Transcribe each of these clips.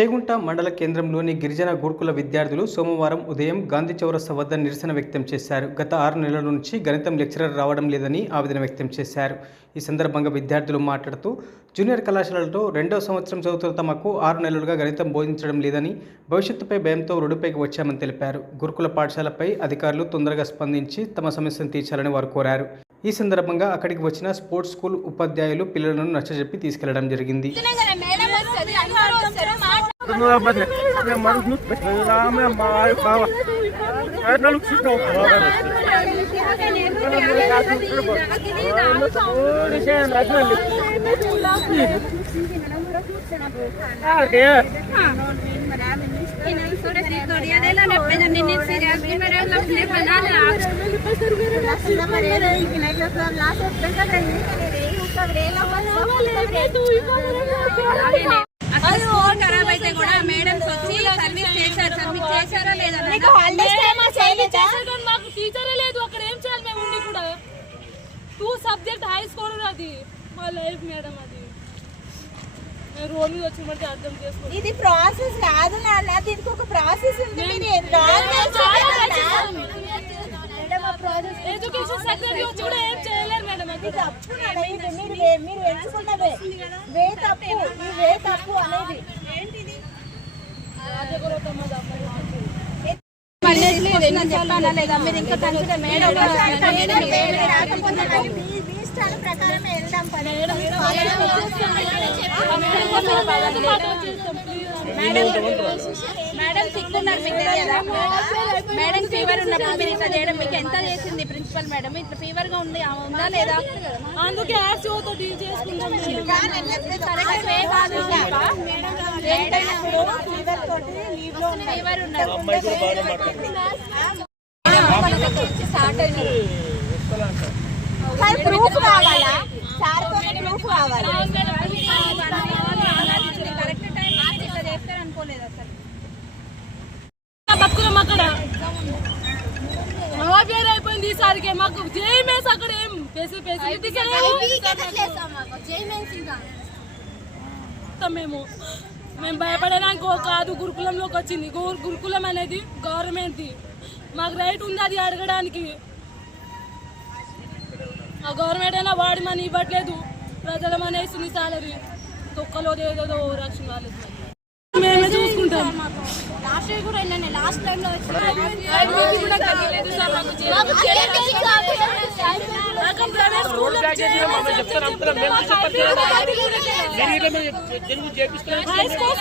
చేగుంట మండల కేంద్రంలోని గిరిజన గురుకుల విద్యార్థులు సోమవారం ఉదయం గాంధీ చౌరస్తా వద్ద నిరసన వ్యక్తం చేశారు. గత ఆరు నెలల నుంచి గణితం లెక్చరర్ రావడం లేదని ఆవేదన వ్యక్తం చేశారు. ఈ సందర్భంగా విద్యార్థులు మాట్లాడుతూ జూనియర్ కళాశాలలో రెండో సంవత్సరం చదువుతున్న తమకు ఆరు నెలలుగా గణితం బోధించడం లేదని భవిష్యత్తుపై భయంతో రోడ్డుపైకి వచ్చామని తెలిపారు. గురుకుల పాఠశాలపై అధికారులు తొందరగా స్పందించి తమ సమస్యను తీర్చాలని వారు కోరారు. ఈ సందర్భంగా అక్కడికి వచ్చిన స్పోర్ట్స్ స్కూల్ ఉపాధ్యాయులు పిల్లలను నచ్చజెప్పి తీసుకెళ్ళడం జరిగింది. అందరూ వస్తారు last two subject high score అది మా లైఫ్ మేడం అది. నేను రోడ్ మీద వచ్చి బట్టి అర్థం చేసుకోండి ఇది ప్రాసెస్ కాదు నాన్న దీనికి ఒక ప్రాసెస్ ఉంది. మీరు wrong గా చెప్పారు నాన్న. ఎడ్యుకేషన్ సెక్రటరీ వచ్చి కూడా ఏం చేయలేరు మేడం అది. తప్పు నాన్న. ఇది మీరు వే- మీరు ఎంచుకున్నదే. వే తప్పు ఈ వే తప్పు అనేది. చెప్పానా లేదా మీరు ఇంకా కన్సిడర్ ప్రకారమే వెళ్దాం మేడం మీకు తెలియదా మేడం ఫీవర్ ఉన్నప్పుడు మీరు ఇట్లా చేయడం మీకు ఎంత చేసింది ప్రిన్సిపల్ మేడం ఇట్లా ఫీవర్గా ఉంది ఆమె ఉందా లేదా అందుకే ఆర్సీఓతో డీల్ చేసుకుంటాం ఫీవర్ ఉన్నారు. ప్రూఫ్ కావాలా సార్ ప్రూఫ్ కావాలా కరెక్ట్ టైం మార్చి ఇట్లా చేస్తారు అనుకోలేదు అసలు బతుకున్నాం అక్కడ మా పేరు అయిపోయింది ఈసారికి మాకు జేఎంఎస్ అక్కడ ఏం ఫెసి ఫెసిలిటీస్ మేము. మేము భయపడడానికి ఓ కాదు గురుకులంలోకి వచ్చింది. గురు- గురుకులం అనేది గవర్నమెంట్ది. మాకు రైట్ ఉంది అది అడగడానికి. ఆ గవర్నమెంట్ అయినా వాడి మనీ ఇవ్వట్లేదు. ప్రజల మనీ ఇస్తుంది సాలరీ. తొక్కలో ఏదో రక్షణ వాళ్ళది మేమే చూసుకుంటాం లాస్ట్ ఇయర్ కూడా టైం లో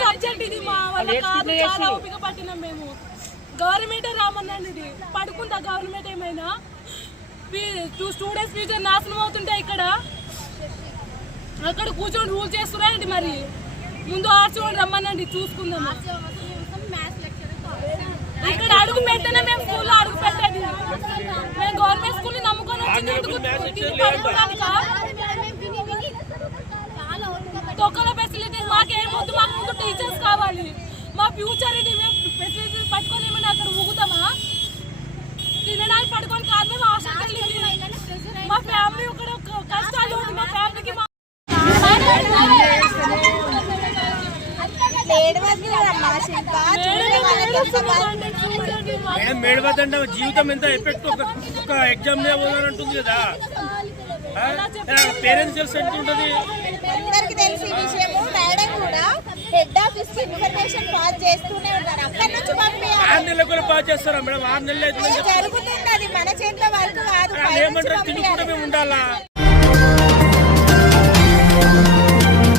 సబ్జెక్ట్ ఇది మా వల్ల కాదు చాలా ఓపిక పట్టినాం మేము గవర్నమెంట్ రామన్నాను ఇది పడుకుందా గవర్నమెంట్ ఏమైనా టూ స్టూడెంట్స్ ఫ్యూచర్ నాశనం అవుతుంటే ఇక్కడ అక్కడ కూర్చొని రూల్ చేస్తున్నారండి మరి ముందు ఆర్చుకొని రమ్మనండి చూసుకుందాము. ఇక్కడ అడుగు పెట్టినా మేము స్కూల్లో అడుగు పెట్టండి మేము గవర్నమెంట్ స్కూల్ నమ్ముకొని? తొక్కల ఫెసిలిటీస్ మాకేం వద్దు మాకు ముందు టీచర్స్ కావాలి. మా ఫ్యూచర్ ఇది మేము ఫెసిలిటీస్ మేడం మేడవద్దంటే జీవితం ఎంత ఎఫెక్ట్ ఒక ఎగ్జామ్ అంటుంది కదా? పేరెంట్స్ తెలిసి ఎట్లుంటది అందరికి ఆరు నెలలు కూడా పాస్ చేస్తారా మేడం? ఆరు నెలలు ఏమంటారు? మేము ఉండాలా?